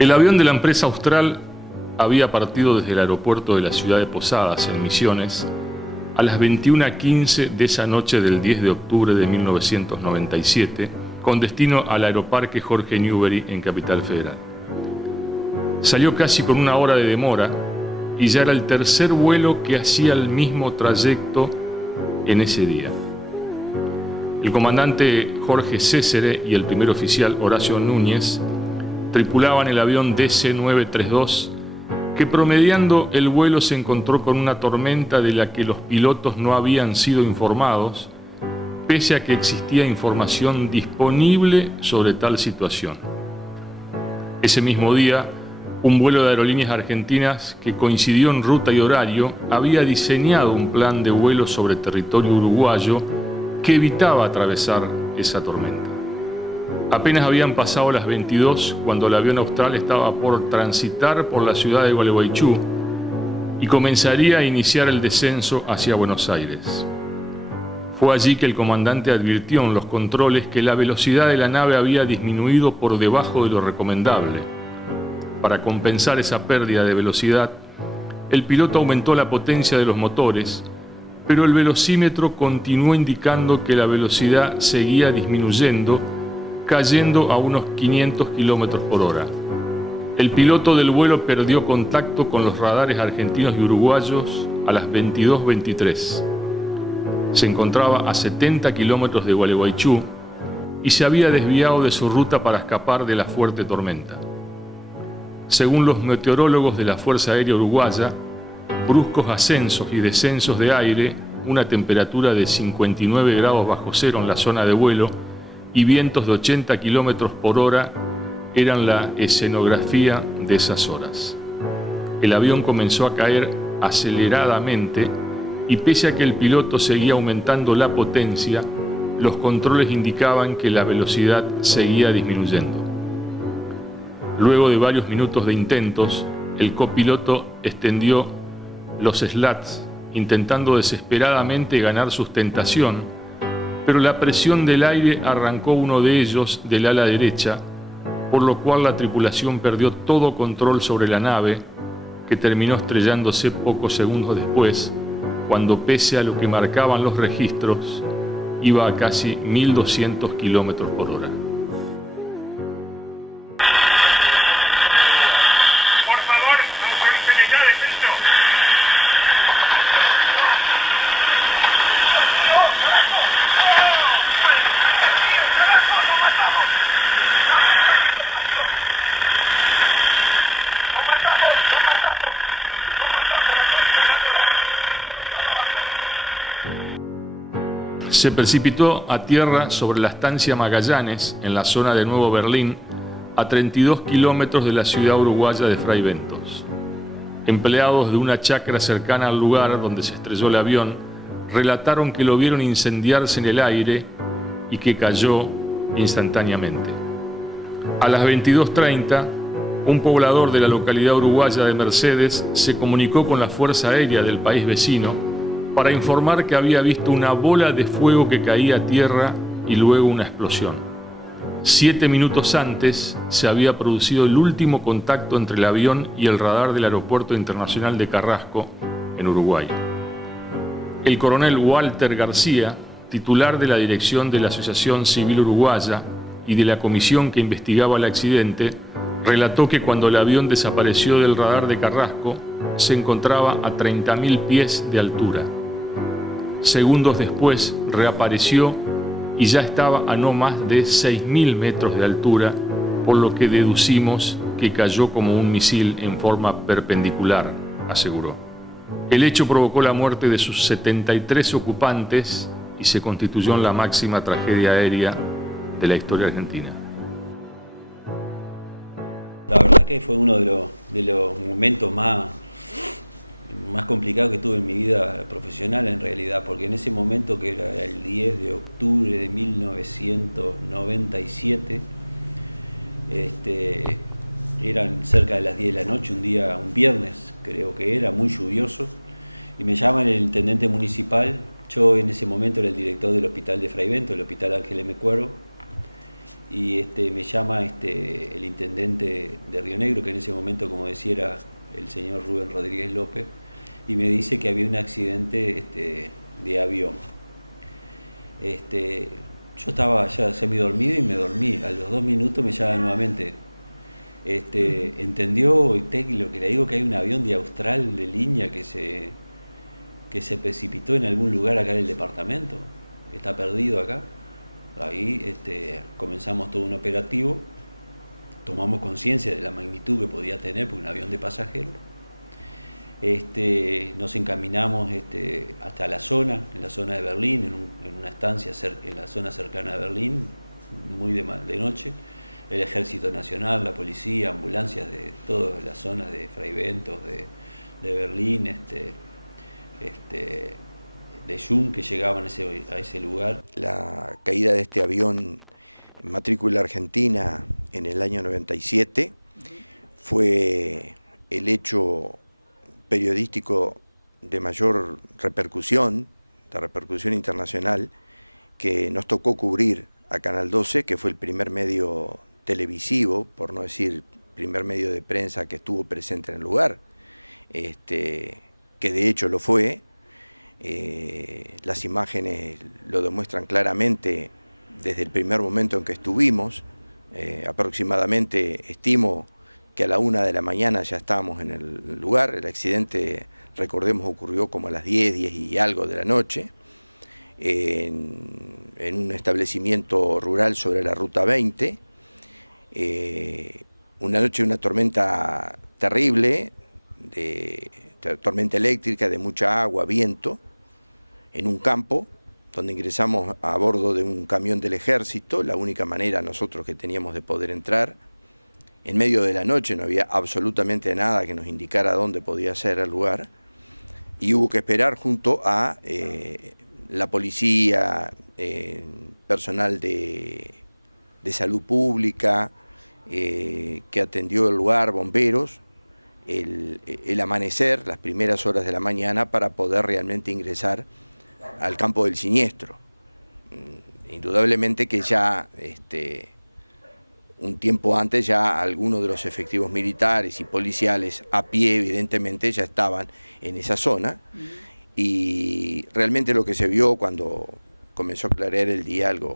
El avión de la empresa Austral había partido desde el aeropuerto de la ciudad de Posadas, en Misiones, a las 21:15 de esa noche del 10 de octubre de 1997, con destino al Aeroparque Jorge Newbery en Capital Federal. Salió casi con una hora de demora y ya era el tercer vuelo que hacía el mismo trayecto en ese día. El comandante Jorge Césere y el primer oficial Horacio Núñez tripulaban el avión DC-932, que promediando el vuelo se encontró con una tormenta de la que los pilotos no habían sido informados, pese a que existía información disponible sobre tal situación. Ese mismo día, un vuelo de Aerolíneas Argentinas que coincidió en ruta y horario había diseñado un plan de vuelo sobre territorio uruguayo que evitaba atravesar esa tormenta. Apenas habían pasado las 22 cuando el avión Austral estaba por transitar por la ciudad de Gualeguaychú y comenzaría a iniciar el descenso hacia Buenos Aires. Fue allí que el comandante advirtió en los controles que la velocidad de la nave había disminuido por debajo de lo recomendable. Para compensar esa pérdida de velocidad, el piloto aumentó la potencia de los motores, pero el velocímetro continuó indicando que la velocidad seguía disminuyendo, cayendo a unos 500 kilómetros por hora. El piloto del vuelo perdió contacto con los radares argentinos y uruguayos a las 22:23. Se encontraba a 70 kilómetros de Gualeguaychú y se había desviado de su ruta para escapar de la fuerte tormenta. Según los meteorólogos de la Fuerza Aérea Uruguaya, bruscos ascensos y descensos de aire, una temperatura de 59 grados bajo cero en la zona de vuelo y vientos de 80 kilómetros por hora eran la escenografía de esas horas. El avión comenzó a caer aceleradamente y pese a que el piloto seguía aumentando la potencia, los controles indicaban que la velocidad seguía disminuyendo. Luego de varios minutos de intentos, el copiloto extendió los slats, intentando desesperadamente ganar sustentación, pero la presión del aire arrancó uno de ellos del ala derecha, por lo cual la tripulación perdió todo control sobre la nave, que terminó estrellándose pocos segundos después, cuando pese a lo que marcaban los registros, iba a casi 1.200 kilómetros por hora. Se precipitó a tierra sobre la estancia Magallanes, en la zona de Nuevo Berlín, a 32 kilómetros de la ciudad uruguaya de Fray Bentos. Empleados de una chacra cercana al lugar donde se estrelló el avión relataron que lo vieron incendiarse en el aire y que cayó instantáneamente. A las 22:30, un poblador de la localidad uruguaya de Mercedes se comunicó con la Fuerza Aérea del país vecino para informar que había visto una bola de fuego que caía a tierra y luego una explosión. 7 minutos antes se había producido el último contacto entre el avión y el radar del Aeropuerto Internacional de Carrasco, en Uruguay. El coronel Walter García, titular de la dirección de la Asociación Civil Uruguaya y de la comisión que investigaba el accidente, relató que cuando el avión desapareció del radar de Carrasco, se encontraba a 30.000 pies de altura. Segundos después reapareció y ya estaba a no más de 6.000 metros de altura, por lo que deducimos que cayó como un misil en forma perpendicular, aseguró. El hecho provocó la muerte de sus 73 ocupantes y se constituyó en la máxima tragedia aérea de la historia argentina. La verdad que fue uno de los momentos más complicado que tuve en mi vida profesional en realidad, porque en ese momento, que era el 10 de octubre de 1997, eran cerca de las 10 de la noche, un viernes creo que era, muy lluvioso, y me llaman el intendente municipal. Yo en ese momento era el director del hospital de Fray Bentos, el hospital Ángel M. Cuervo, y me llama el intendente de Río Negro, que en ese momento, como decía, era el señor Rubén Rodríguez López, y me dice que había un accidente de avión. Yo estaba ya semidormido y me dormí. A los 2 minutos me llama nuevamente. ¿Entendió usted lo que le digo, que hay un avión de Austral de línea que se precipitó en algún lugar acá en el departamento? Está perdido acá. Ahí comenzamos todo un operativo, tomamos conciencia de la magnitud que podía tener, porque un avión de pasajeros. Nos encaminamos hasta la zona, en la zona de Berlín, en una estancia en la zona cercana a Berlín, muy de noche. El Ejército Nacional, la policía, ambulancias de todas las zonas de Fray Bentos, de Berlín, de Jun, que llegaban a ese lugar. La caída de este avión en matrícula argentina en el año 97 fue el hecho periodístico de mayor repercusión, de repercusión internacional, que nos tocó cubrir a Canal 12, que fue el primer medio televisivo, por no decir primer medio de prensa que estuvo presente en el lugar, que de hecho lo fue. Las imágenes lo demuestran claramente desde el primer momento en que estuvimos. Aproximadamente, estimo que a la 1 de la mañana ya estábamos en el lugar. El accidente, recordemos, ocurrió como a las 10 y algo de la noche, en un establecimiento rural sobre la Ruta 20. Una noche de una tormenta terrible, de tormenta eléctrica, de mucha agua, viento, en un campo donde ingresamos a bordo de un camión del ejército, la única manera nosotros que teníamos de poder entrar. En medio de la noche no había absolutamente nada que nos indicara dónde podía ser el lugar, y hubo que esperar junto a la policía, personal de salud pública que atendió el lugar, bomberos, el amanecer, las primeras horas de la mañana, para poder realmente ingresar al campo del siniestro. Indudablemente que ya un tiempo antes ya algunos de los efectivos militares y policiales a pie evidentemente ya estaban en esa zona, y realmente lo que se vio cuando comenzó a clarear el día, algo,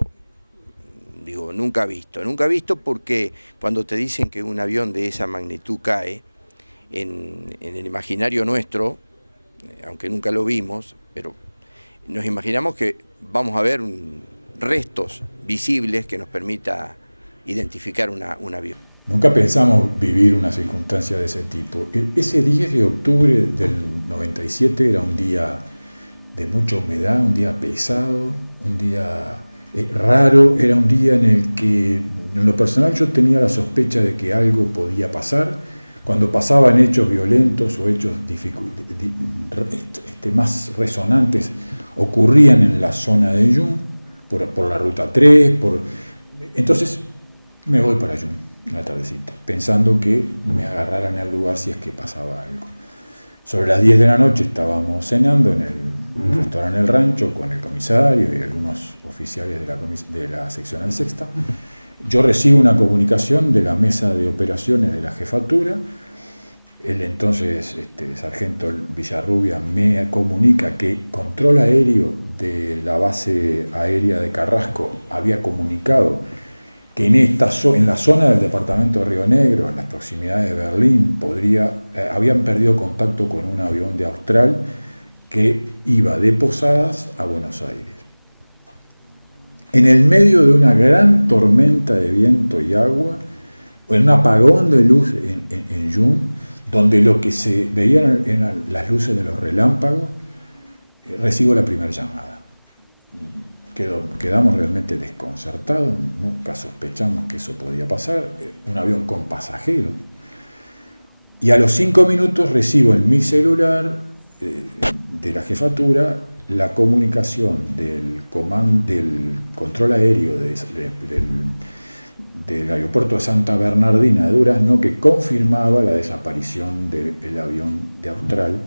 digo, nunca visto, porque cuando te dicen que un avión de esa magnitud cae, en el imaginario nuestro, aunque nunca lo vimos, pero nos imaginamos que vamos a ver restos visibles que nos permita identificar un avión. Nunca pensamos vivir una circunstancia de ese tipo. Ese 10 de octubre del 97 era un día de mucha humedad, un día pesado, un día raro, era un día en el que en lo personal yo tenía la sospecha de que algo podía pasar. Cuando pasaban hechos violentos o hechos más resonantes, ocurrían en la zona de Jun, por la ruta 3, entonces me voy para Jun en la tardecita, pensando que me agarraran al lugar si es que pasaba algo. Sobre las 10 de la noche estábamos cenando en el restaurante El Rancho con el comisario y algunos oficiales de la seccional sexta. Yo recibo una comunicación de la mesa de operaciones de la jefatura. El entonces sargento Villarrubia me comunica que control aéreo de la base aérea de Carrasco había comunicado que en la zona del departamento de Río Negro, en las proximidades de Berlín, habían perdido contacto con un avión de Austral que iba de Posadas a Buenos Aires. En el medio de una gran tormenta de viento y agua, en un apagón de luz en Jun, donde lo que se veían eran las luces de los relámpagos, recibo la primera llamada. Quedamos realmente desconcertados, nunca sospechamos que eso podía pasar, un avión con pasajeros. Y a los 5 minutos recibo en mi celular de la jefatura la comunicación del control aéreo del aeropuerto de Santa Bernardina de Durazno, que confirmaba la desaparición del avión de Austral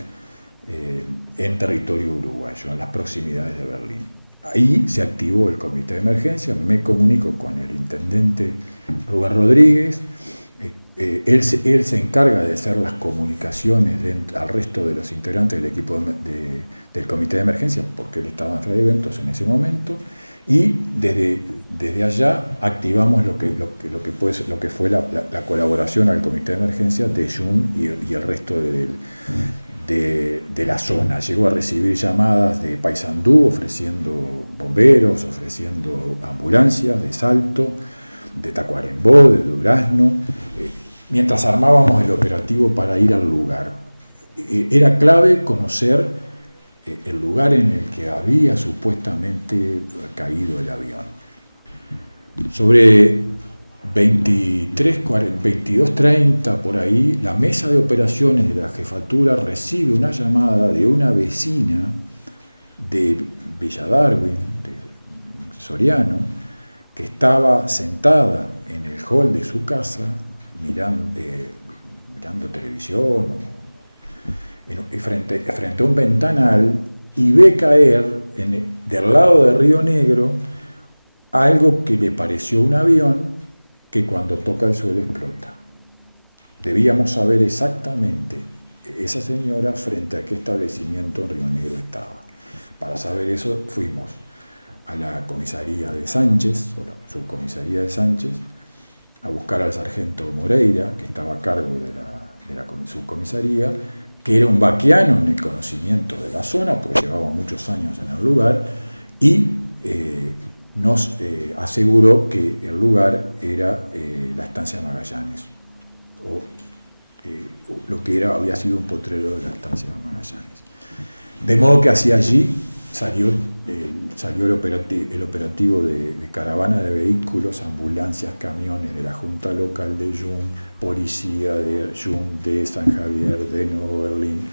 en territorio uruguayo, en las proximidades de Berlín. Ahí se activó el comité de emergencia, me comunico con el intendente Rubén Rodríguez, él se encarga de hacer las comunicaciones al resto de los integrantes del equipo del comité de emergencia, porque él estaba en Fray Ventos en ese momento, y desde allá activamos lo que fue la colaboración al comité de emergencia de Jun y el resto de la zona. Llegó a recibir llamadas de Paysandú ofreciendo bomberos, ofreciendo ambulancias de Salto, de Tacuarembó, de Durazno, mientras armábamos el operativo para ir al lugar. Era clave conocer el lugar en el que había supuestamente caído el avión. Sobre 22:30 por ahí, la mesa de operaciones de la jefatura recibe una llamada de una vecina de Villa Darwin, de Soriano, que estaba sentada en el hall de su casa mirando televisión frente a un ventanal, y ve caer del lado de Río Negro algo que le pareció un avión que cuando toca el suelo explota. Debíamos saber exactamente esa señora frente a qué establecimiento en Río Negro estaba. Para saber eso fuimos a la comisaría de Sánchez, o la subcomisaría de Sánchez, a buscar al sargento Moreira, que estaba a cargo de la subcomisaría, que era un vaquiano en el conocimiento de la zona, porque llevaba muchos años en el lugar, y nos aseguró que el lugar era la estancia Magallanes, o lo que había sido un potrero de la estancia Magallanes. De modo que hacia allí salió el operativo de caravana de vehículos, ambulancias, camiones de la Junta Local de Jun, policía de Jun, de San Javier, de Nuevo Berlín.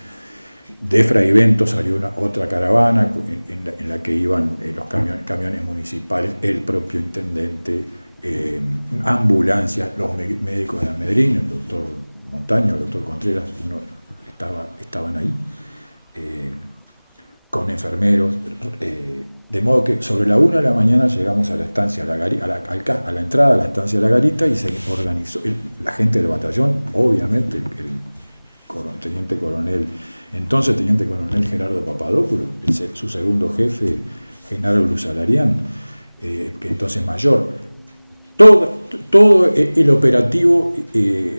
De Fray Ventos salió otra caravana en la que iban los camiones municipales, el propio intendente, ambulancias, los médicos de Amedrín, el doctor Montaño, el doctor Contreras, estaban ahí, con enfermeros, de modo que sobre la 1 de la mañana llegamos a la estancia, a la entrada de la estancia de la Garita, y se organizó la gente del batallón, obviamente el teniente coronel Gerardo Papadopoulos, su segundo jefe, Genaro Luzalarián, que entonces mayor. Todo el operativo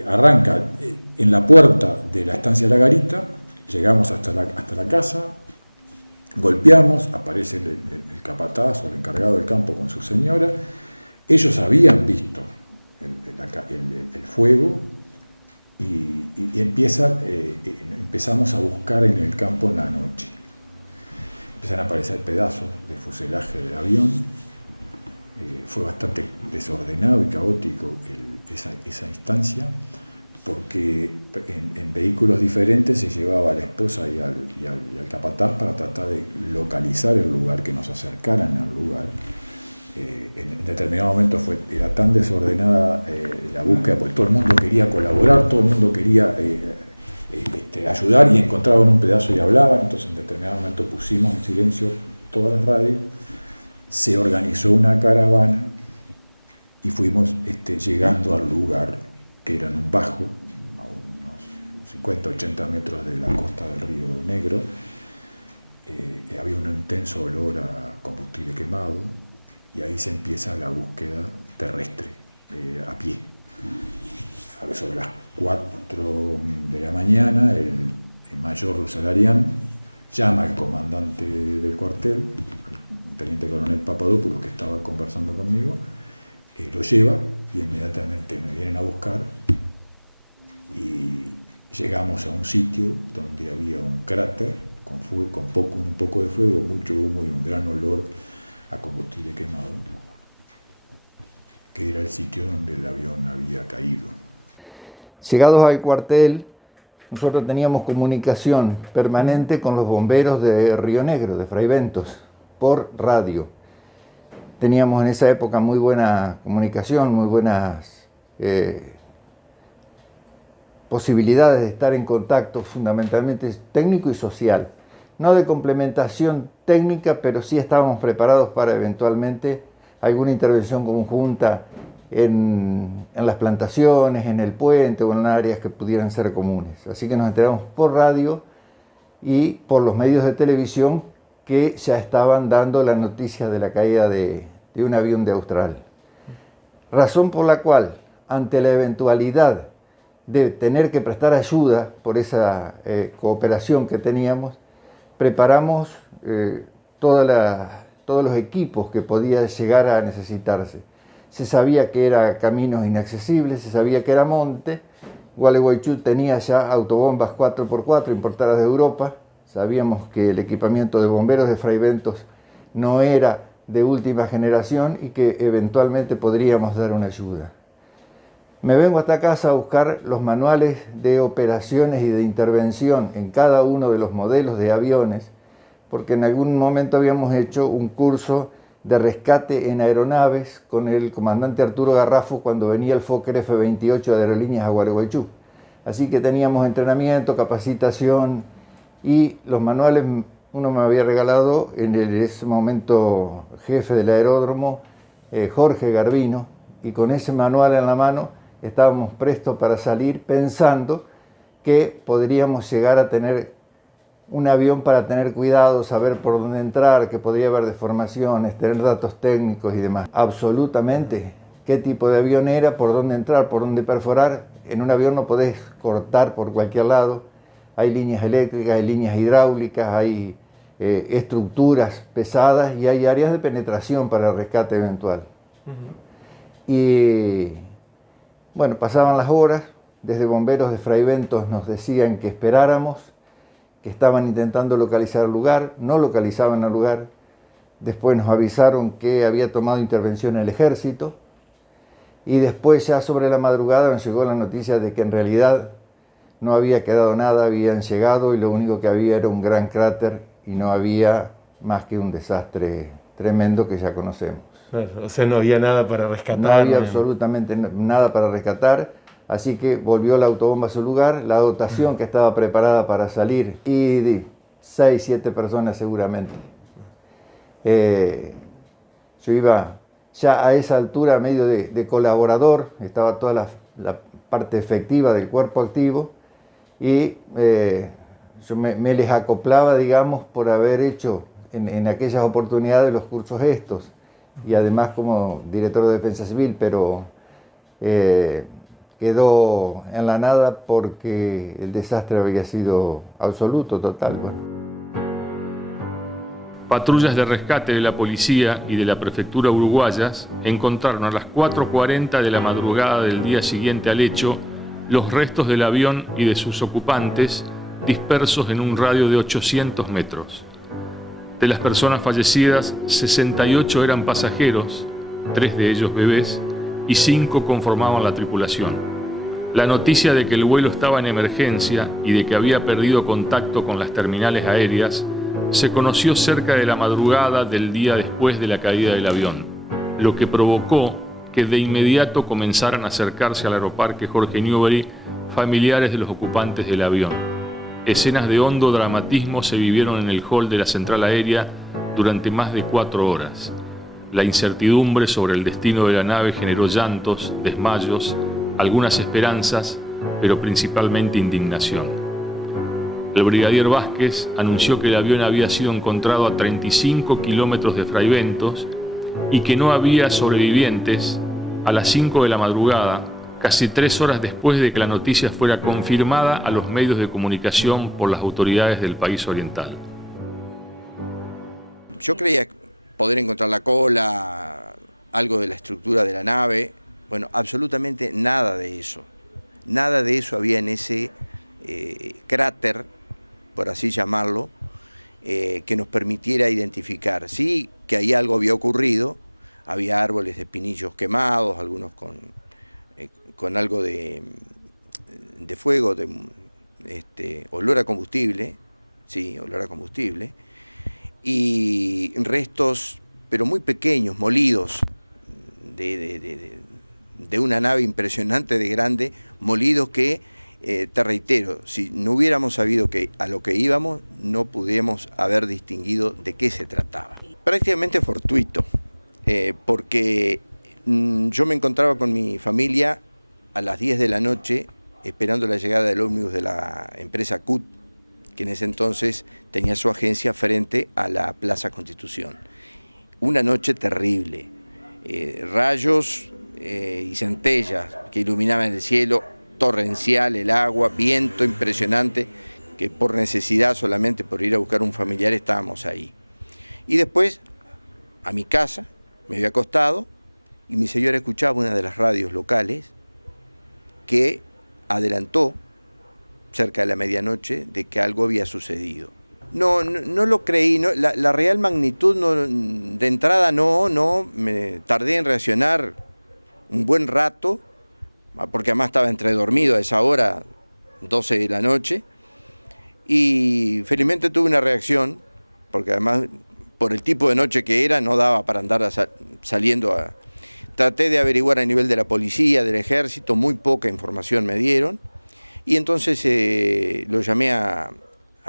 arranca en la puerta de la estancia de la Garita, llegamos hasta la casa, golpeamos, aparece el capataz o el encargado del campo con su señora. Ellos habían visto el fuego y empezamos a buscar en el campo en la noche. Empiezan a aparecer pedazos de fuselaje del avión. Fue bastante desordenado y caótico esa instancia, porque en vehículos diferentes se llevaba a la esposa y al capataz para tratar de localizar el lugar, que nos acercaran al lugar. En determinado momento era tan desordenada la búsqueda, porque todo el mundo quería colaborar, todo el mundo quería ayudar, y encontraban un pedazo y hablaban. Entonces en determinado momento pusimos en silencio todas las radios, se organizó una caravana y fuimos llegando al lugar, que era en un bajo, a unos 50-80 metros de la costa del Río Negro. Había un intenso olor a combustible quemado, y ahí se empieza la búsqueda terrestre, a pie. Sobre las 4 de la mañana, el mayor Luzalarián llama al comandante del cuartel, el teniente coronel Papadopoulos, que estaba conversando conmigo, lo lleva, y inmediatamente me vienen a buscar, y llegamos a un sitio donde había un cráter con un poco de fuego, mucho humo y un gran olor a combustible quemado, que era el sitio donde el avión había caído. Llegados al cuartel, nosotros teníamos comunicación permanente con los bomberos de Río Negro, de Fray Ventos, por radio. Teníamos en esa época muy buena comunicación, muy buenas posibilidades de estar en contacto, fundamentalmente técnico y social. no de complementación técnica, pero sí estábamos preparados para eventualmente alguna intervención conjunta en las plantaciones, en el puente o en áreas que pudieran ser comunes. Así que nos enteramos por radio y por los medios de televisión que ya estaban dando la noticia de la caída de un avión de Austral. Razón por la cual, ante la eventualidad de tener que prestar ayuda por esa cooperación que teníamos, preparamos todos los equipos que podía llegar a necesitarse. Se sabía que era caminos inaccesibles, se sabía que era monte. Gualeguaychú tenía ya autobombas 4x4 importadas de Europa. Sabíamos que el equipamiento de bomberos de Fraiventos no era de última generación y que eventualmente podríamos dar una ayuda. Me vengo hasta casa a buscar los manuales de operaciones y de intervención en cada uno de los modelos de aviones, porque en algún momento habíamos hecho un curso de rescate en aeronaves con el comandante Arturo Garrafo cuando venía el Fokker F-28 de Aerolíneas a Gualeguaychú. Así que teníamos entrenamiento, capacitación y los manuales uno me había regalado en ese momento jefe del aeródromo, Jorge Garbino, y con ese manual en la mano estábamos prestos para salir pensando que podríamos llegar a tener un avión para tener cuidado, saber por dónde entrar, que podría haber deformaciones, tener datos técnicos y demás. Absolutamente, qué tipo de avión era, por dónde entrar, por dónde perforar. En un avión no podés cortar por cualquier lado. Hay líneas eléctricas, hay líneas hidráulicas, hay estructuras pesadas y hay áreas de penetración para el rescate eventual. Y bueno, pasaban las horas, desde bomberos de Fraiventos nos decían que esperáramos, que estaban intentando localizar el lugar, no localizaban el lugar. Después nos avisaron que había tomado intervención el ejército y después ya sobre la madrugada nos llegó la noticia de que en realidad no había quedado nada, habían llegado y lo único que había era un gran cráter y no había más que un desastre tremendo que ya conocemos. Claro, o sea, no había nada para rescatar. No había absolutamente nada para rescatar, así que volvió la autobomba a su lugar, la dotación que estaba preparada para salir y 6, 7 personas seguramente. Yo iba ya a esa altura medio de colaborador, estaba toda la parte efectiva del cuerpo activo y yo me les acoplaba, digamos, por haber hecho en aquellas oportunidades los cursos estos y además como director de Defensa Civil, pero quedó en la nada porque el desastre había sido absoluto, total. Bueno. Patrullas de rescate de la policía y de la prefectura uruguayas encontraron a las 4:40 de la madrugada del día siguiente al hecho los restos del avión y de sus ocupantes dispersos en un radio de 800 metros. De las personas fallecidas, 68 eran pasajeros, 3 de ellos bebés, y 5 conformaban la tripulación. La noticia de que el vuelo estaba en emergencia y de que había perdido contacto con las terminales aéreas se conoció cerca de la madrugada del día después de la caída del avión, lo que provocó que de inmediato comenzaran a acercarse al aeroparque Jorge Newbery familiares de los ocupantes del avión. Escenas de hondo dramatismo se vivieron en el hall de la central aérea durante más de 4 horas. La incertidumbre sobre el destino de la nave generó llantos, desmayos, algunas esperanzas, pero principalmente indignación. El brigadier Vázquez anunció que el avión había sido encontrado a 35 kilómetros de Fraiventos y que no había sobrevivientes a las 5 de la madrugada, casi 3 horas después de que la noticia fuera confirmada a los medios de comunicación por las autoridades del país oriental. Yo creía poder encontrar la cola, algo de la estructura de la nave. Bueno, absolutamente nada de eso. Nada de eso había en ese cráter, por así llamarlo, que nos permitiera identificar. Sí, que ahí algo había ocurrido, había árboles de pinillos quemados, algunos con algo de fuego, olor a combustible, sí, olor a combustible, y restos, pero muy pequeños, molidos, de una nave impresionante de grande, molidos que te reitero, si no hubiéramos sabido que a lo que íbamos, no pudiéramos haber distinguido de qué se trataba. Prácticamente fortuito, porque yo me encontraba con mi familia a las 10 de la noche esperando la llegada del ómnibus de la empresa CUT, que en ese entonces tenía su agencia frente a la Plaza Constitución. Una noche terrible, rayos y centellas que iluminaban el cielo, torrencial el agua, viento impresionante, que por necesidad solamente por ir a buscar un familiar estábamos ahí. Y después a mi casa, me había acostado y mi señora escuchaba una de las radios locales que adelantó cerca de la medianoche de que algo había sucedido. No lo creí, no, la real magnitud de entrada me tardé en reaccionar un buen rato, porque además estaba entredormido a esa hora, 12 de la noche, y felizmente tuve una reacción, porque además por el tipo de noche que era no daba para andar saliendo a... Traté de averiguar a nivel de la policía, del ejército, muy poca información me dieron, y entonces lo llamé a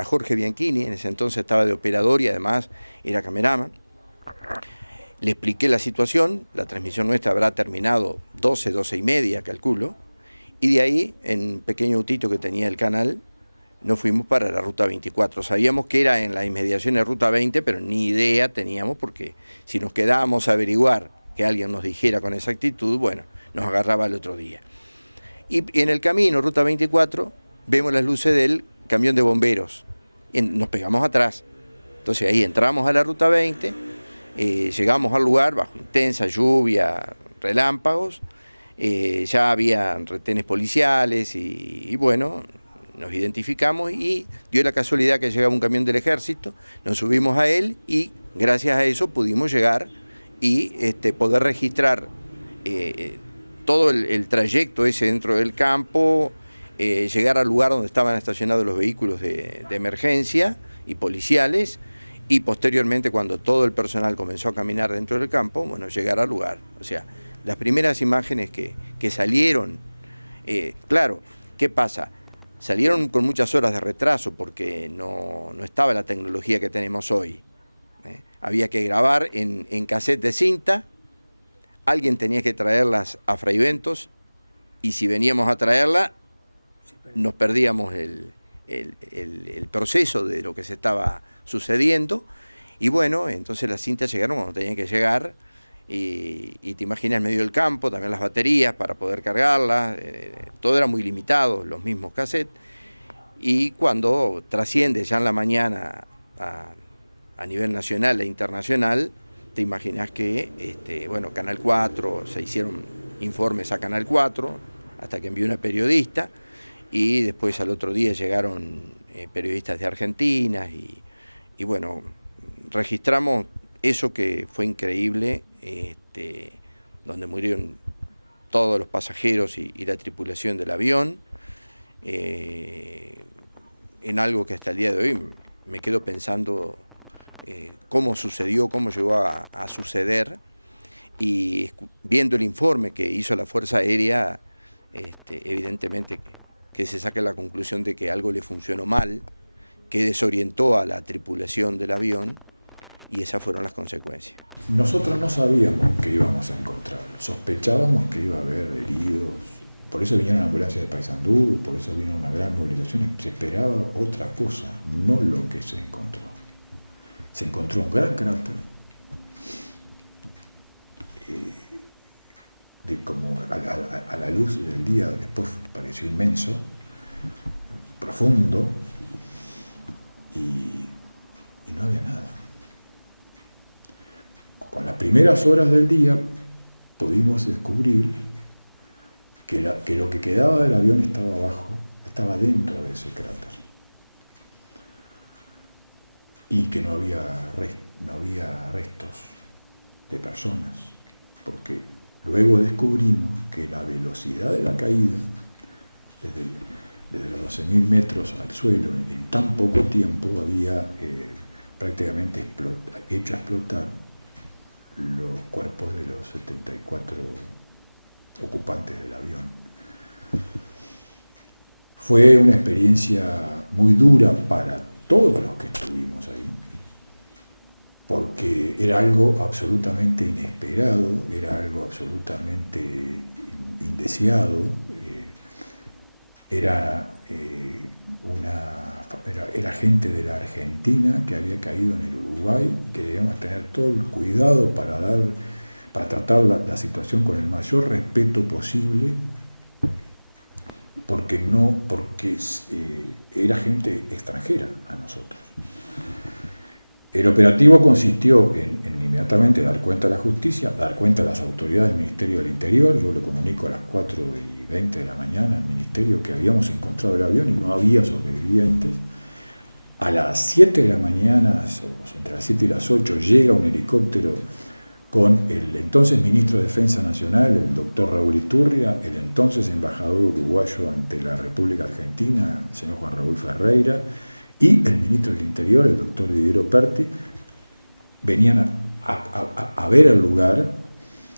Jorge Bianchini, en ese entonces estaba de operador y además era cameraman. Le expliqué la situación, la transmisión nuestra habrá terminado 12 y media, calculo, y de ahí, en un pequeño autito que tenía el canal, nos fuimos para la Ruta 24. Sabíamos que era en la inmediación de Ruta 20, pero ni idea teníamos, porque si nos quedábamos a averiguar, que alguien nos dijera con exactitud, bueno, nos agarraba el otro día. Y en el camino, Ruta 24, vemos las luces del camión de bomberos, y nos pegamos atrás. Entonces ahí entramos a la Ruta 20, llegamos al lugar bajo intensa lluvia, relámpagos, ya había retenes policiales y bueno, nos identificamos y dio la casualidad que llegaba un camión del ejército, nos subimos a él y gracias a eso pudimos llegar y poder registrar todo el trayecto ese dentro del campo, llegar al lugar donde estaban estacionados los vehículos de emergencia y policiales, y posteriormente cuando todo el personal comenzó a caminar dentro del campo, bueno, llegar al lugar. O sea, las primeras imágenes que salieron, claro, ¿qué pasa? Salieron con muchas horas de retraso porque no estaba la tecnología que tenemos hoy. Había que grabar en cassette de cinta, alguien tenía que traerlas a Fraiventos y si veníamos a traerla nos perdíamos el proceso de lo que se estaba sucediendo y bueno, entonces las cintas llegaron cuando tenían que llegar y te imaginas en medio del campo, también las baterías para poder cargarlas, todo era muy limitado, los mismos cassettes, y cuando trasciende ya en la mañana a nivel nacional e internacional, te imaginas que, bueno, Canal 4, se hicieron informes a Canal 4, hasta que envió una periodista, y después al otro día llegaron periodistas de Argentina, y bueno, registramos eso que fue increíble, donde murieron todos los pasajeros y la tripulación del avión, en algo que hasta el día de hoy me quedo pensando cómo sucedió, cómo llegó a suceder, y viendo el informe que hizo la Fuerza Aérea, evidentemente que se saca la conclusión de que algo le funcionó mal, que desorientó a la tripulación del avión, y esas fueron las consecuencias. Nosotros no sabíamos que íbamos a encontrar, sospechábamos que iba a haber heridos, por eso vinieron ambulancias de Paysandú, por eso vino una gran movilización, se esperaba otra cosa, no lo que se encontró. Se encontró un gran cráter, como a la luz del día después pareció inmenso, profundo, y no había nada. Con las primeras horas del día pudimos descubrir que lo que quedaba del avión estaba abajo, estaba dentro de ese cráter. Y que no había restos de personas, porque luego descubrimos que la velocidad de la caída, desde los 12.000 metros al suelo, en tan poco tiempo había prácticamente hecho explotar los cuerpos de los 74 ocupantes del avión. Fue una experiencia muy dura para todos los que estuvimos ahí, porque era algo absolutamente inesperado, era algo absolutamente indeseado, era gente de la Argentina que había caído en el Uruguay, que debíamos tener todo el cuidado para tratar la situación con el mayor respeto posible, porque era gente extranjera a nosotros. El operativo consistió en inmediatamente dar cuenta a la justicia, dar cuenta a las autoridades del Ministerio del Interior. Yo le comunico a las 4:20 de la mañana al Ministerio que habíamos encontrado el avión y no había sobrevivientes. A las 7 de la mañana, entre las 7 y las 8, llega un helicóptero con el entonces ministro de Defensa Nacional, el doctor Raúl Iturria, el entonces embajador uruguayo ante la República Argentina, el señor Juan Raúl Ferreira, y el ministro del Interior, el doctor Didier Operti. Venían a ver el lugar,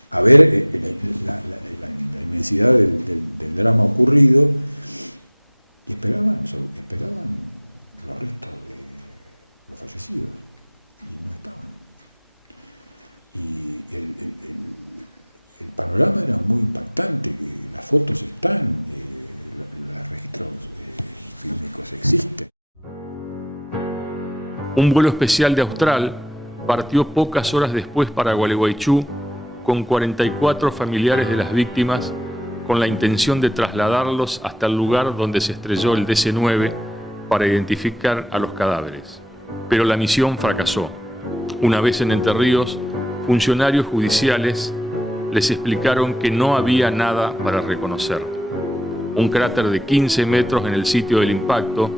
a ver la inmensidad del drama ocurrido, y esperaban los restos de los fallecidos, y no estaban. Y el panorama era muy impactante, las fotos están, los registros fílmicos existen. Un vuelo especial de Austral partió pocas horas después para Gualeguaychú con 44 familiares de las víctimas, con la intención de trasladarlos hasta el lugar donde se estrelló el DC-9 para identificar a los cadáveres. Pero la misión fracasó. Una vez en Entre Ríos, funcionarios judiciales les explicaron que no había nada para reconocer. Un cráter de 15 metros en el sitio del impacto,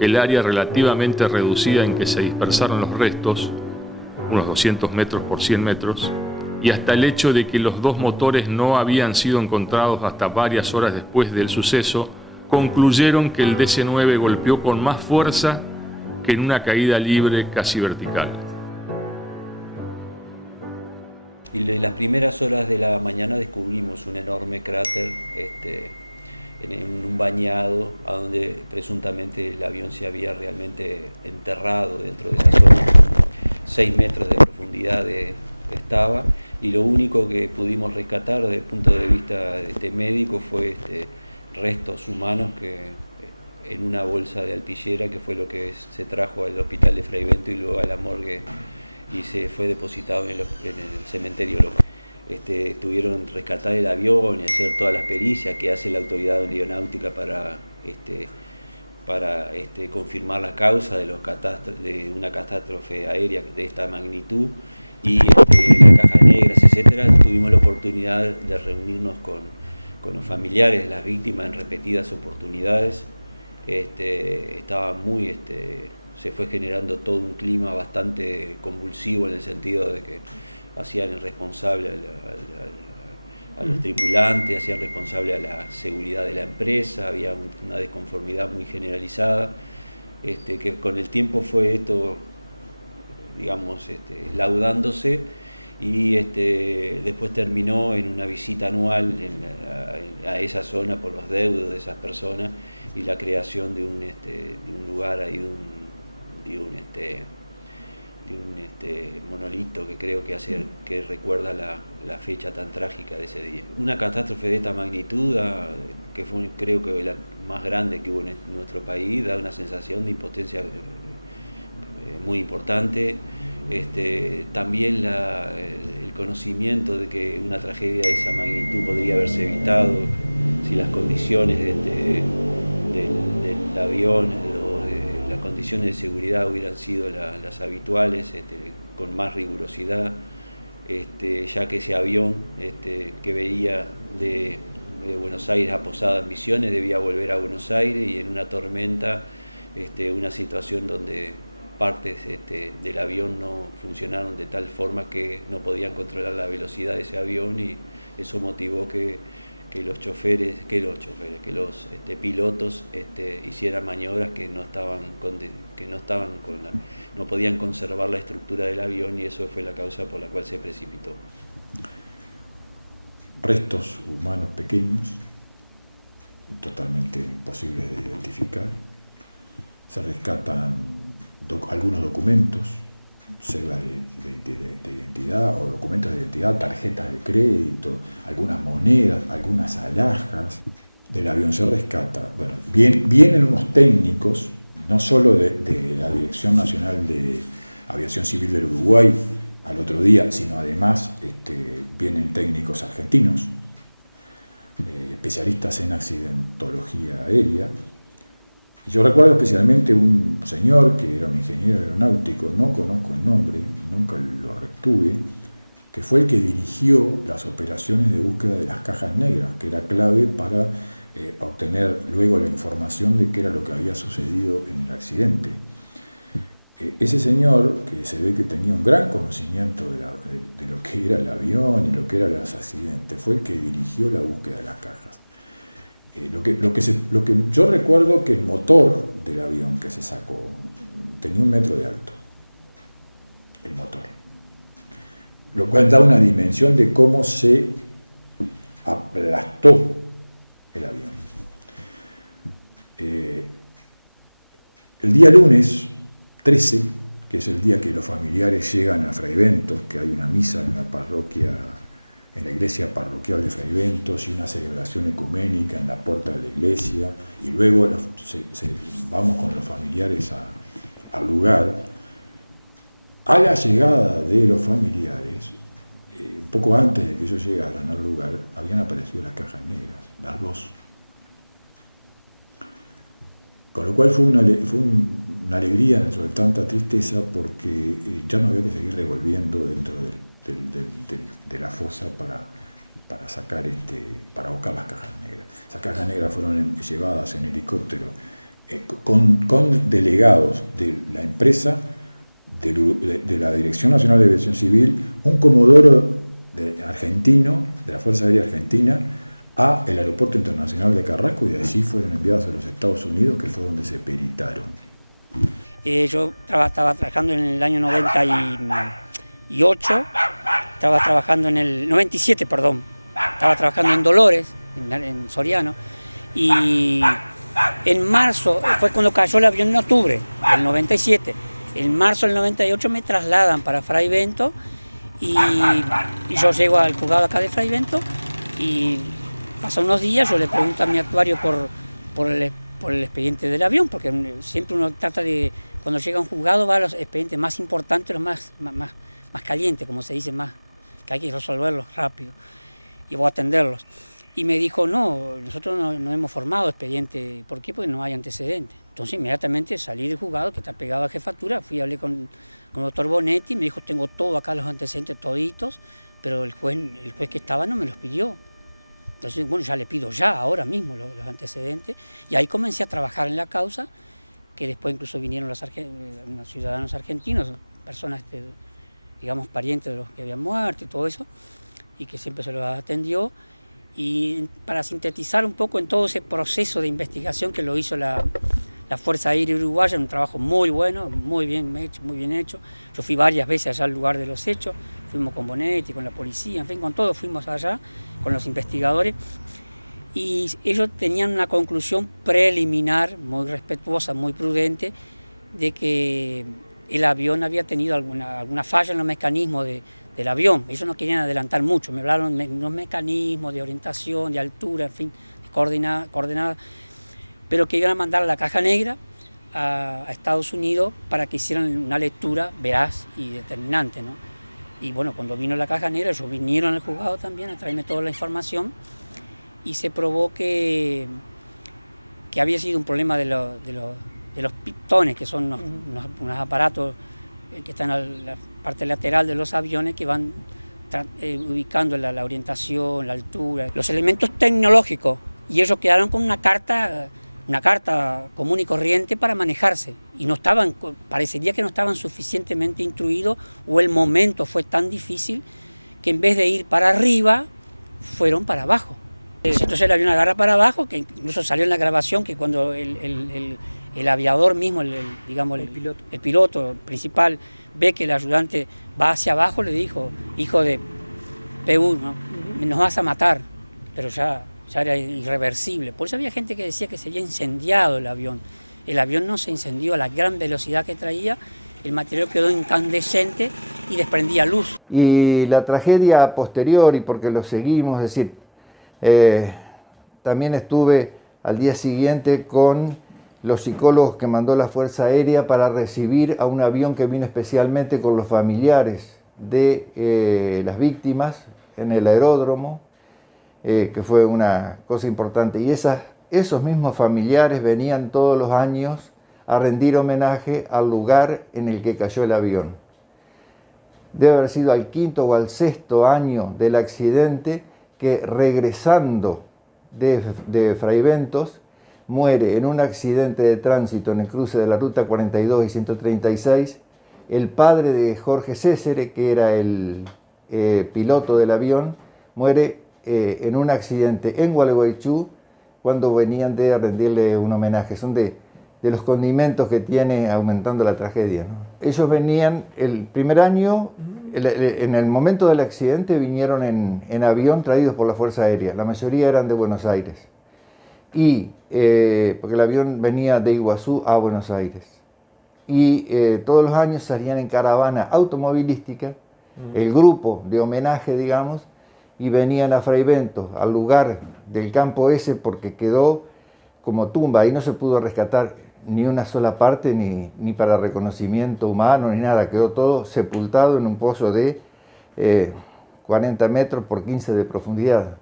el área relativamente reducida en que se dispersaron los restos, unos 200 metros por 100 metros, y hasta el hecho de que los dos motores no habían sido encontrados hasta varias horas después del suceso, concluyeron que el DC-9 golpeó con más fuerza que en una caída libre casi vertical. Y en las primeras horas de la mañana descubrimos un enorme cráter en un bañado a donde presuntamente el avión se había realmente enterrado dentro de esa zona. 6 metros de profundidad estaba, y lo único que pudimos rescatar desde el punto de vista médico fue restos humanos que en una bolsa de alpillera, que fue lo que se trajo al hospital de Fraivento y luego a la morgue y se fue depositado en el cementerio local. Tuvieron que rescatar el avión y hacer todas las pericias que hace la autoridad aeronáutica para confirmar la causa de una catástrofe aérea de esta magnitud, y las cajas negras, etcétera. Tuvimos la oportunidad de reunirnos con los familiares de las víctimas en repetidas oportunidades. Estaba muy se fue generando todo un clima bastante convulsivo, en el sentido de que hacían el responsable a los tripulantes, hacían responsable a la seguridad de la empresa, había una desconformidad muy generalizada, que con el tiempo fue esto, digamos, laudándose, y después terminó en una visita anual a esa zona por los deudos de esas personas y la creación de un lugar ahí, de un monolito que creo que recuerda la fecha tan trágica de ese día. Una catástrofe de esta magnitud, que fue, creo que la más grande que hubo en nuestro país, da una sensación de impotencia muy importante. También el conocimiento de que una tragedia de esa magnitud podría haberse evitado si las condiciones del avión o de las condiciones de seguridad hubieran sido las habituales, con más rigurosidad, ya que ese avión que veía de Buenos Aires a Posada en Misiones debía volver a Buenos Aires, y en una tormenta, una situación donde partes del avión no funcionaron de tal forma que no podían controlar la velocidad de ese avión, y eso motivó que los pilotos hicieran maniobras que no podían conservar la estructura del avión, y eso fue la causa por la cual se precipitó. Restos humanos pequeños, totalmente imposibles de identificar. Se rescatan algunos documentos, cédulas de identidad o documentos de identidad, tarjetas de crédito, algunas monedas, algunas alhajas. Del avión se rescata. Bueno, vienen unos técnicos, no solo de la Dirección Nacional de Aviación Civil del Uruguay al otro día, sino además vienen técnicos argentinos, especialistas en accidentología aérea. Y yo recuerdo especialmente un señor que era un ingeniero aeronáutico, no conozco el nombre, nunca lo retuve, que fue el que dirigió las operaciones de búsqueda de las cajas negras, que era clave para obtener luego la información de qué era lo que había sucedido en el accidente. Ese señor, que se ve que tenía un gran conocimiento de lo que era el avión y lo que eran los accidentes, fue el que dirigió la búsqueda de las cajas. Lo que yo recuerdo que el motor del avión que se sacó tenía 1 metro de alto, el motor, lo cual da una dimensión de cómo se aplastó el avión. El día lunes 13, que es el día que los familiares llegan a Fraiventos, que hay una misa en la parroquia, en la iglesia parroquial de Fraiventos y una celebración ecuménica en la puerta de la iglesia, y luego vamos con los familiares al lugar. A la llegada de los familiares, un poco antes de que ellos llegaran al lugar, habían aparecido las cajas negras, las dos. Con lo cual fue una alegría dentro de tanta tristeza, porque ya no había que seguir revolviendo dentro de la fosa para sacar para buscar las cajas negras. Esas cajas negras fueron llevadas en helicóptero con delegados de la empresa, de la Dirección Nacional de Aviación Civil, un comodoro argentino, de la Fuerza Aérea Argentina, a el Aeropuerto Internacional de Carrasco, y de allí fueron enviados a los Estados Unidos, que fue donde se peritaron. Yo estaba trabajando en el año 98, estaba trabajando en el 97, perdón, estaba trabajando en Dolores, en Soriano, y en marzo, fue cuando cayó el avión en octubre del 97, en marzo del 98 me trasladan para Fraiventos, y yo llego al juzgado acá de Fraiventos, y pasan unos días, yo le pregunto a mi actuario por el expediente del avión, porque siempre uno trata de, cuando llega a un juzgado, va a los expedientes más importantes, los más calientes, como se dice, más que hay que resolverlos rápido, y voy a atenderlos. Y me dijo, no, nosotros no hemos formado expediente. ¿Por qué? Porque no hay antecedentes. Entonces inmediatamente salí del juzgado, que está pegado a jefatura, fui a hablar con el doctor Bonetti, me dijo, tengo todo acá, los antecedentes toditos, pero el juez que estaba no me los pidió. Entonces, bueno, ya le pido ahora mismo los antecedentes, y ahí comencé a trabajar en la causa, que después incluso vinieron los ciudadanos argentinos, personas, digamos, parientes de los que habían muerto y todo eso, y que siempre se los atendió. Y para sintetizar un poco en todo ese proceso de investigación que lo hizo la Fuerza Aérea Uruguaya, un trabajo muy bueno, muy bien hecho. Yo fui varias veces allá al lugar de los hechos, fuimos con Bonetti, con la policía, en fin, con todos fuimos allá, con los investigadores, y ellos tenían una conclusión preliminar, muy respetuosa, muy prudente, de que el avión había tenido alguna falla en los mecanismos del avión. Ellos no querían adelantar mucho, me hablaron de unos mecanismos de orientación, de altura, en fin, de coordenadas, pero que iban a mandar a la caja negra a Estados Unidos para que hicieran una lectura veraz y determinante, ¿no? Y bueno, cuando vino la caja negra, ellos vinieron al juzgado también a traerme toda la información, y se probó que había sido un problema de los pistones, que son unos aparatos que están en la parte lateral de los aviones, que van ubicando la orientación, la altura, los elementos tecnológicos, y ellos quedaron con una carta común y corriente para manejarse, y parecería que no estaban suficientemente instruidos, o el momento fue tan difícil que en vez de ir para arriba, fueron para abajo. Entonces el avión agarra para abajo, que incluso salió en la grabación que cuando el aviador mismo, el piloto principal, ve que el ayudante va hacia abajo, le dijo, hijo de PU, ¿no? Nos vas a matar, pero ya ya era irreversible. Por eso había gente que decía que se había incendiado el avión. El avión no se incendió a la gran velocidad que traía, el material quedó incandescente y desprendía luz. Y la tragedia posterior, y porque lo seguimos, es decir, también estuve al día siguiente con los psicólogos que mandó la Fuerza Aérea para recibir a un avión que vino especialmente con los familiares de las víctimas en el aeródromo, que fue una cosa importante. Y esos mismos familiares venían todos los años a rendir homenaje al lugar en el que cayó el avión. Debe haber sido al 5º o al 6º año del accidente que, regresando de Fraiventos, muere en un accidente de tránsito en el cruce de la Ruta 42 y 136 el padre de Jorge Césare, que era el piloto del avión. Muere en un accidente en Gualeguaychú cuando venían de rendirle un homenaje. Son de los condimentos que tiene aumentando la tragedia, ¿no? Ellos venían el primer año, en el momento del accidente, vinieron en avión traídos por la Fuerza Aérea. La mayoría eran de Buenos Aires. Porque el avión venía de Iguazú a Buenos Aires. Y todos los años salían en caravana automovilística, el grupo de homenaje, digamos, y venían a Fraiventos, al lugar del campo ese, porque quedó como tumba. Ahí no se pudo rescatar ni una sola parte, ni para reconocimiento humano, ni nada. Quedó todo sepultado en un pozo de 40 metros por 15 de profundidad.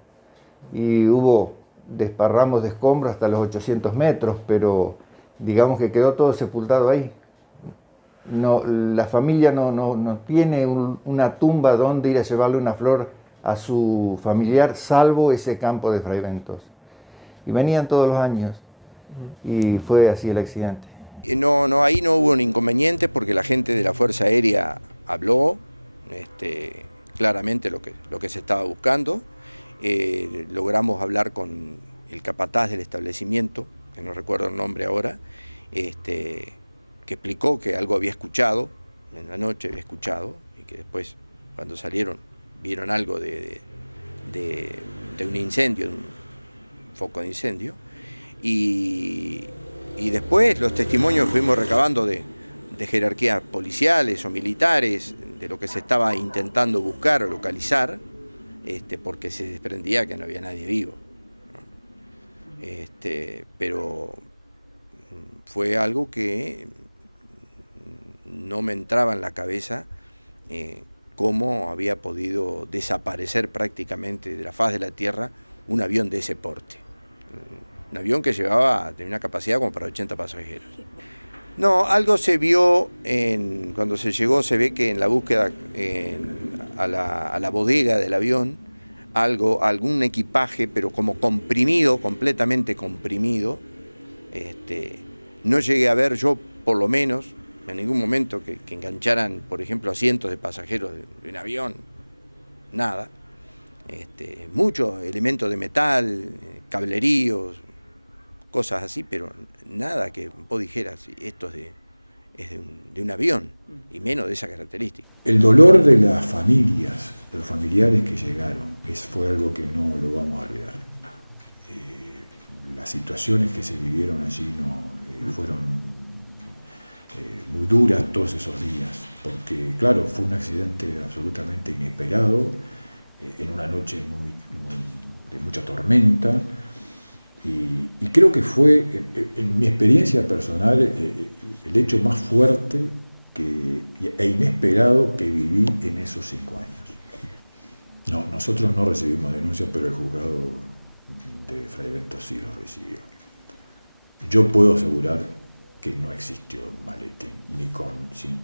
Y hubo desparramos de escombros hasta los 800 metros, pero digamos que quedó todo sepultado ahí. No, la familia no tiene una tumba donde ir a llevarle una flor a su familiar, salvo ese campo de Fraiventos. Y venían todos los años, y fue así el accidente. Ahí no hubo un inconveniente porque la gente de la Fuerza Aérea habló claramente lo que se estaba buscando. Logramos hablar con el capataz del establecimiento, que no recuerdo el nombre ahora, que explicó que algo había escuchado, en la noche había escuchado, y que después, cuando salieron, vieron algo de un incendio, de un foco de incendio, y después los testimonios que fuimos recabando de jerarquías policiales o militares, de lo que se estaba intentando buscar o localizar, porque se desprendía que no había nadie vivo, ¿no? Pero fue algo que no me entraba en la cabeza, cómo había podido desaparecer prácticamente de la faz de la tierra un avión de ese porte. Un avión que tenía una capacidad como para 80 pasajeros. No, algo se vio, cuando se llegó, se ve que en la búsqueda a la bodega del avión, algún equipaje, pero como comprimido, completamente comprimido. No llegué a ver yo, por lo menos, en ningún momento que engancharan, por ejemplo, a cientos de pasajeros de un avión, nada. Muchos elementos de metal, cableríos, cosas así, pero nada que vos dijeras, esto es de un avión, y menos de esa característica. El dolor de las familias, de los familiares que llegaron, fue algo que no lo vamos a olvidar. Las situaciones que se vivieron allí fueron muy duras todos esos días, porque claro, fue un accidente absolutamente inesperado, en una noche de mucha tormenta, y creo que fue, en mi experiencia personal, el hecho más fuerte e inesperado que viví en esos 5 años. Nosotros no recibimos denuncias, pero el juzgado de Fraiventos sí lo recibió. Yo puedo asegurar que no existió un maletín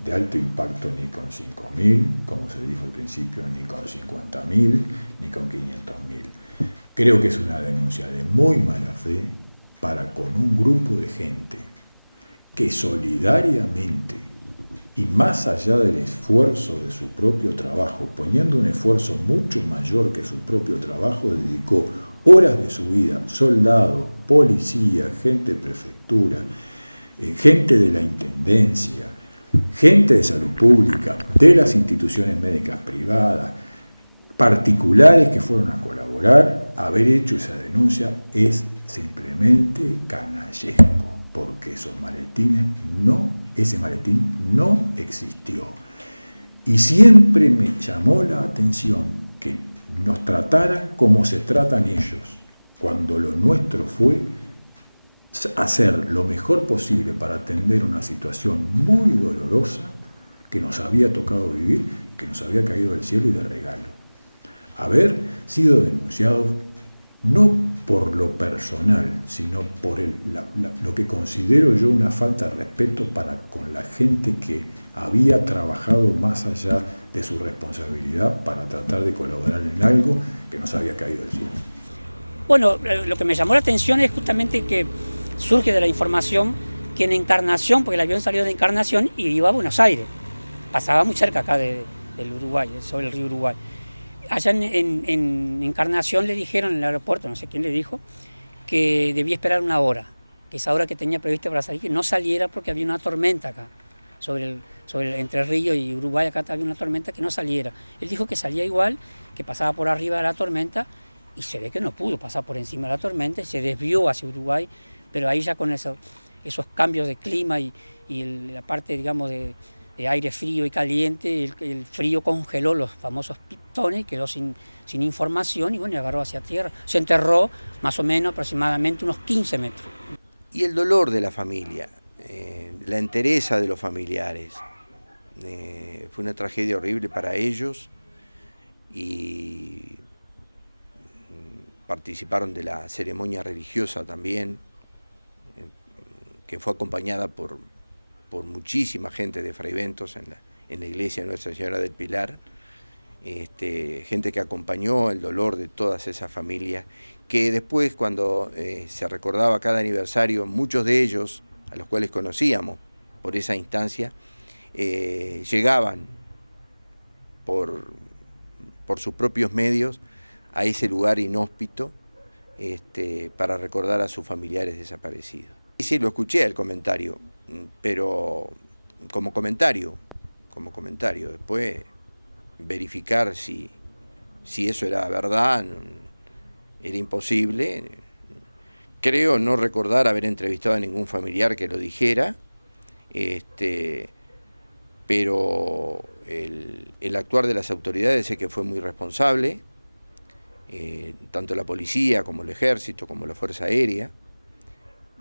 de alto impacto, ni con 5.000, como se dijo al principio, ni con 50.000, ni con 500.000. Creo que es una denuncia de muy mala fe para con un grupo de gente que solidariamente y más allá del esfuerzo de su propio trabajo, poniendo un esfuerzo mucho mayor que su propio trabajo, dedicó horas de su vida, soldados, policía, gente de prefectura, gente de la intendencia, gente de salud pública, de las instituciones médicas privadas, particulares que fueron a colaborar, haber hecho esa denuncia es simplemente canallesco, porque ese maletín no existió. Y siempre me llamó la atención que nos trataran como se tratan ellos, cuando lo nuestro fue hacer lo mejor posible para atender una situación muy dolorosa que nos había tocado vivir, que nos había caído del cielo y de regalo. Haber sido denunciado no por lo personal, sino por lo que considero yo una falta de respeto para con la gente que había trabajado más allá de su responsabilidad para tratar de colaborar en algo que nos había caído del cielo. Bueno, lo que me llamó la atención es justamente que surge de la información que en Encarnación, porque el avión salió de Encarnación y iba a Buenos Aires, pasaba muy cerca acá del Uruguay, sobre el río Uruguay. Allá en Encarnación le dijeron en el aeropuerto, no sé quién le dijo, que debía esperar 1 hora, que esa hora que tenía prevista para salir, que no saliera porque había una tormenta acá, entre el río y Uruguay, acá había una tormenta, que no saliera. Él dijo que salía igual, que pasaba por arriba de la tormenta, y se ve que no pudo pasar por encima de la tormenta, se desvió hacia Uruguay, pero ahí ya con esos cambios de clima y la parte, digamos, de aire frío y caliente, el frío congeló los famosos pistones, quedó sin información y bueno, y agarró hacia tierra. Se enterró más o menos aproximadamente unos 15 metros. Y el dolor de la familia, la entereza de los familiares, fue una tragedia horrible para ellos y participaron de la ceremonia religiosa también, que fue acompañada por muchísima gente de Fraiventos en la iglesia de Nuestra Señora del Pilar, gente que acompañó el dolor de todas esas familias, que después cuando se recordaba cada aniversario, muchos de ellos, a los cuales conocíamos por esa instancia, llegaban por sus propios medios a ese lugar inhóspito para recordar a sus familiares desaparecidos. Y sí, lo escuché el comentario, pero como comentario, después verificar si eso era verdad, era imposible. Creo no recordar haber entrevistado a ningún familiar que lo dijera, pero el actuar de las autoridades sé que fue muy responsable, tanto la policía como el ejército como la Fuerza Aérea,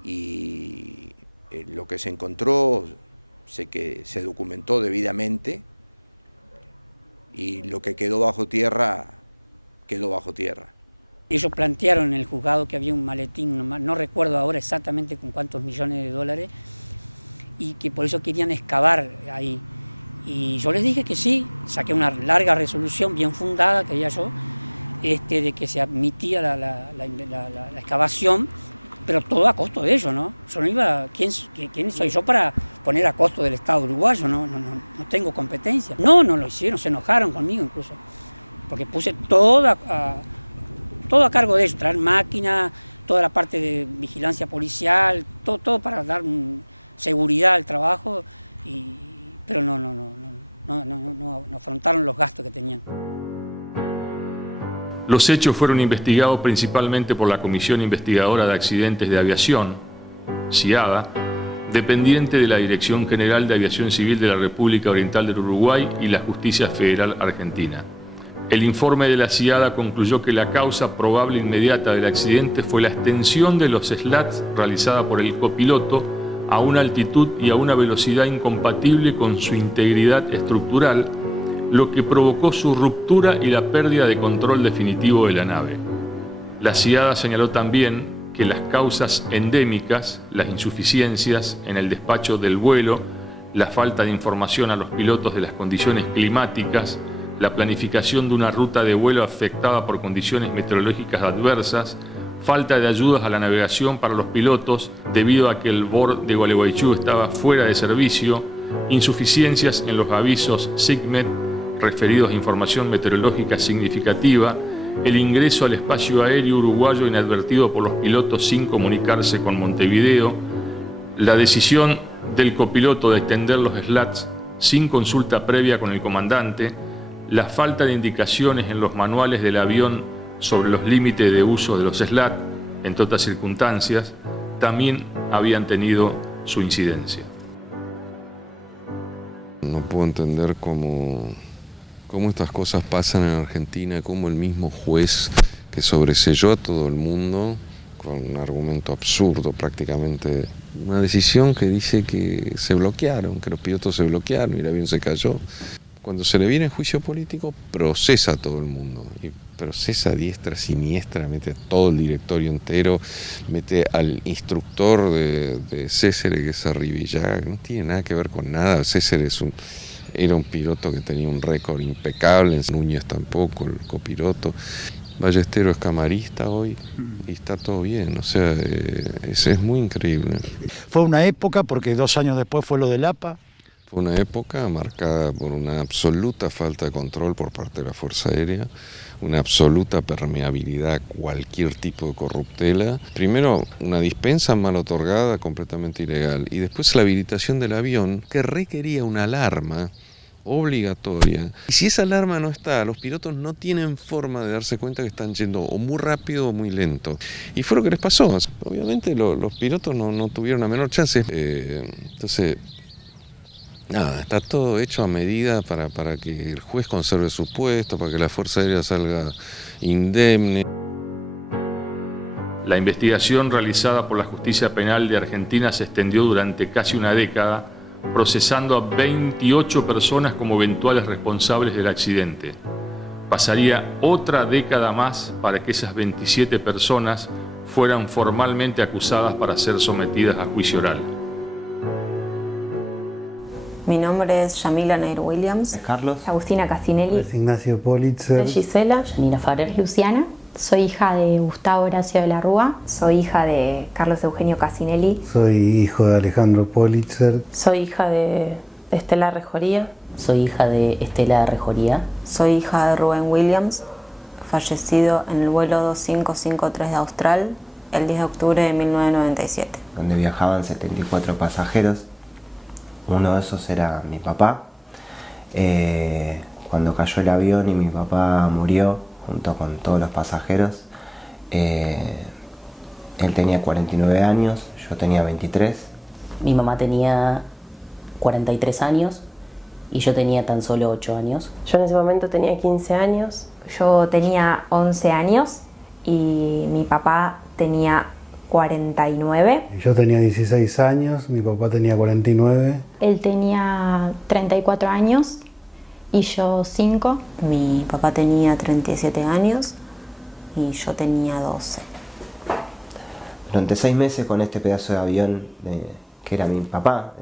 y lo que se encontró sé que se documentó debidamente y lo que quedó bajo tierra, quedó bajo tierra. Ellos plantearon en el juzgado que había un maletín, no recuerdo ahora exactamente con cuántos millones de dólares, y que por eso querían excavar ahí. Y yo les dije que sí, saqué una larga resolución bien fundada, creía yo, de que se admitía la excavación, pero todo a costo de ellos, ¿no? Yo no iba, ¿quién soy yo para poner a costo del Estado uruguayo? No tengo competencia. No lo hicieron, se enojaron conmigo incluso, porque puse todo a cargo de ellos, traer máquinas, toda la parte de vigilancia policial, todo para dar seguridad al trabajo, pero no afrontaron los gastos que tenían. Los hechos fueron investigados principalmente por la Comisión Investigadora de Accidentes de Aviación, CIADA, dependiente de la Dirección General de Aviación Civil de la República Oriental del Uruguay y la Justicia Federal Argentina. El informe de la CIADA concluyó que la causa probable inmediata del accidente fue la extensión de los slats realizada por el copiloto a una altitud y a una velocidad incompatible con su integridad estructural, lo que provocó su ruptura y la pérdida de control definitivo de la nave. La CIADA señaló también que las causas endémicas, las insuficiencias en el despacho del vuelo, la falta de información a los pilotos de las condiciones climáticas, la planificación de una ruta de vuelo afectada por condiciones meteorológicas adversas, falta de ayudas a la navegación para los pilotos debido a que el BOR de Gualeguaychú estaba fuera de servicio, insuficiencias en los avisos SIGMET referidos a información meteorológica significativa, el ingreso al espacio aéreo uruguayo inadvertido por los pilotos sin comunicarse con Montevideo, la decisión del copiloto de extender los slats sin consulta previa con el comandante, la falta de indicaciones en los manuales del avión sobre los límites de uso de los SLAT, entre otras circunstancias, también habían tenido su incidencia. No puedo entender cómo estas cosas pasan en Argentina, cómo el mismo juez que sobreseyó a todo el mundo con un argumento absurdo prácticamente, una decisión que dice que se bloquearon, que los pilotos se bloquearon y el avión se cayó. Cuando se le viene juicio político, procesa a todo el mundo, y procesa a diestra, siniestra, mete a todo el directorio entero, mete al instructor de César, que es Arribillaga, no tiene nada que ver con nada. César era un piloto que tenía un récord impecable, Núñez tampoco, el copiloto. Ballestero es camarista hoy y está todo bien, o sea, es muy increíble. Fue una época, porque 2 años después fue lo del APA. Fue una época marcada por una absoluta falta de control por parte de la Fuerza Aérea, una absoluta permeabilidad a cualquier tipo de corruptela. Primero, una dispensa mal otorgada, completamente ilegal, y después la habilitación del avión, que requería una alarma obligatoria. Y si esa alarma no está, los pilotos no tienen forma de darse cuenta que están yendo o muy rápido o muy lento. Y fue lo que les pasó. Obviamente los pilotos no tuvieron la menor chance. Entonces, nada, está todo hecho a medida para que el juez conserve su puesto, para que la Fuerza Aérea salga indemne. La investigación realizada por la Justicia Penal de Argentina se extendió durante casi una década, procesando a 28 personas como eventuales responsables del accidente. Pasaría otra década más para que esas 27 personas fueran formalmente acusadas para ser sometidas a juicio oral. Mi nombre es Yamila Nair Williams. Carlos. Agustina Cassinelli. Ignacio Politzer. Gisela. Janina Farer. Luciana. Soy hija de Gustavo Horacio de la Rúa. Soy hija de Carlos Eugenio Cassinelli. Soy hijo de Alejandro Politzer. Soy hija de Estela Rejoría. Soy hija de Estela Rejoría. Soy hija de Rubén Williams, fallecido en el vuelo 2553 de Austral el 10 de octubre de 1997. Donde viajaban 74 pasajeros. Uno de esos era mi papá. Cuando cayó el avión y mi papá murió junto con todos los pasajeros, él tenía 49 años, yo tenía 23. Mi mamá tenía 43 años y yo tenía tan solo 8 años. Yo en ese momento tenía 15 años. Yo tenía 11 años y mi papá tenía 49. Yo tenía 16 años, mi papá tenía 49. Él tenía 34 años y yo 5. Mi papá tenía 37 años y yo tenía 12. Durante 6 meses con este pedazo de avión que era mi papá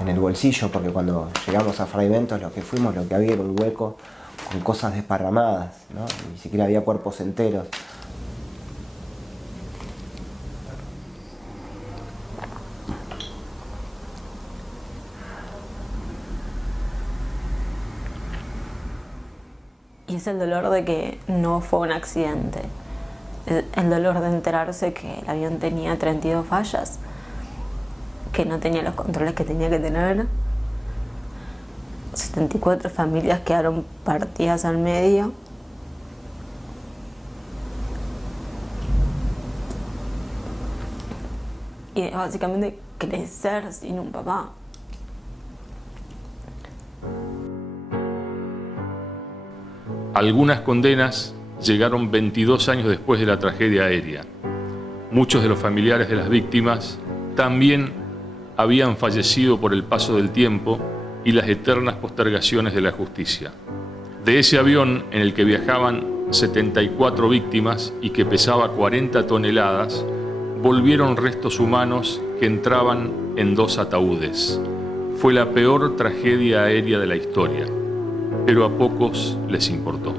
en el bolsillo, porque cuando llegamos a Fraiventos lo que había era un hueco con cosas desparramadas, ¿no? Ni siquiera había cuerpos enteros. Y es el dolor de que no fue un accidente, el dolor de enterarse que el avión tenía 32 fallas, que no tenía los controles que tenía que tener. 74 familias quedaron partidas al medio. Y básicamente crecer sin un papá. Algunas condenas llegaron 22 años después de la tragedia aérea. Muchos de los familiares de las víctimas también habían fallecido por el paso del tiempo y las eternas postergaciones de la justicia. De ese avión en el que viajaban 74 víctimas y que pesaba 40 toneladas, volvieron restos humanos que entraban en 2 ataúdes. Fue la peor tragedia aérea de la historia, pero a pocos les importó.